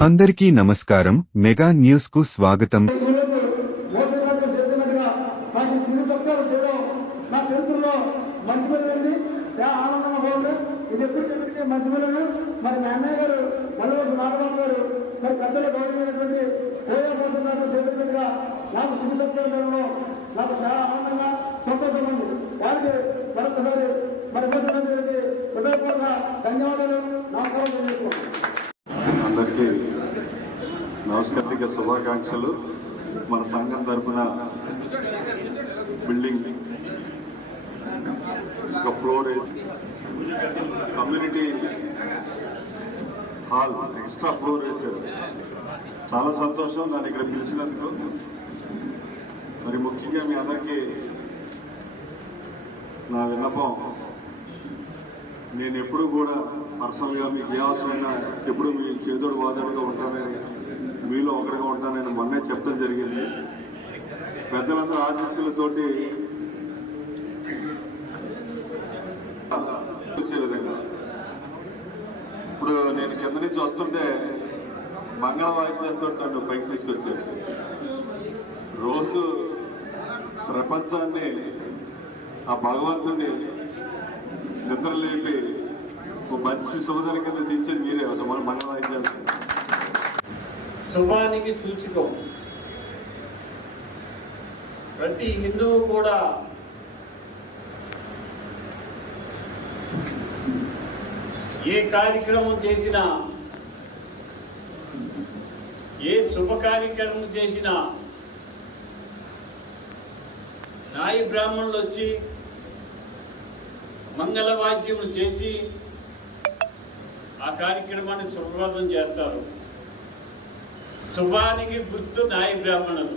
అందరికీ నమస్కారం. మెగా న్యూస్కు స్వాగతం. చేయడం నా చాలా ఇది మరి మా గారు వల్లవలసి నాగరాజు గారు మరి పెద్దల గౌరవమైనటువంటి పోయా మోసగారు చేతుల మీదుగా నాకు సిరి సత్కారం నాకు చాలా ఆనందంగా సంతోషం ఉంది వారికి మరొకసారి మరి హృదయపూర్వక ధన్యవాదాలు నమస్కారం అందరికీ నమస్కారిక శుభాకాంక్షలు. మన సంఘం తరఫున బిల్డింగ్ ఒక floor community hall extra floor వేశారు. చాలా సంతోషం నన్ను ఇక్కడ పిలిచినందుకు. మరి ముఖ్యంగా మీ అందరికీ నా విన్నపం నేను ఎప్పుడు కూడా పర్సనల్గా మీకు ఏ అవసరమైనా ఎప్పుడు మీ చేదోడు వాదోడుగా ఉంటానని మీలో ఒకరిగా ఉంటానని మొన్నే చెప్పడం జరిగింది. పెద్దలందరూ ఆశీస్సులతోటి వచ్చే విధంగా. ఇప్పుడు నేను కింద నుంచి వస్తుంటే మంగళ వాయిద్యంతో నన్ను పైకి తీసుకొచ్చాను రోజు ప్రపంచాన్ని ఆ భగవంతుడిని నిద్ర లేపి ఒక మంచి సోదరి కింద దించేది మీరే అసలు మన మంగళ శుభానికి సూచికం ప్రతి హిందువు కూడా ఏ కార్యక్రమం చేసినా ఏ శుభ కార్యక్రమం చేసినా నాయి బ్రాహ్మణులు వచ్చి మంగళవాద్యములు చేసి ఆ కార్యక్రమాన్ని సుప్రభాతం చేస్తారు. శుభానికి గుర్తు నాయ బ్రాహ్మణులు.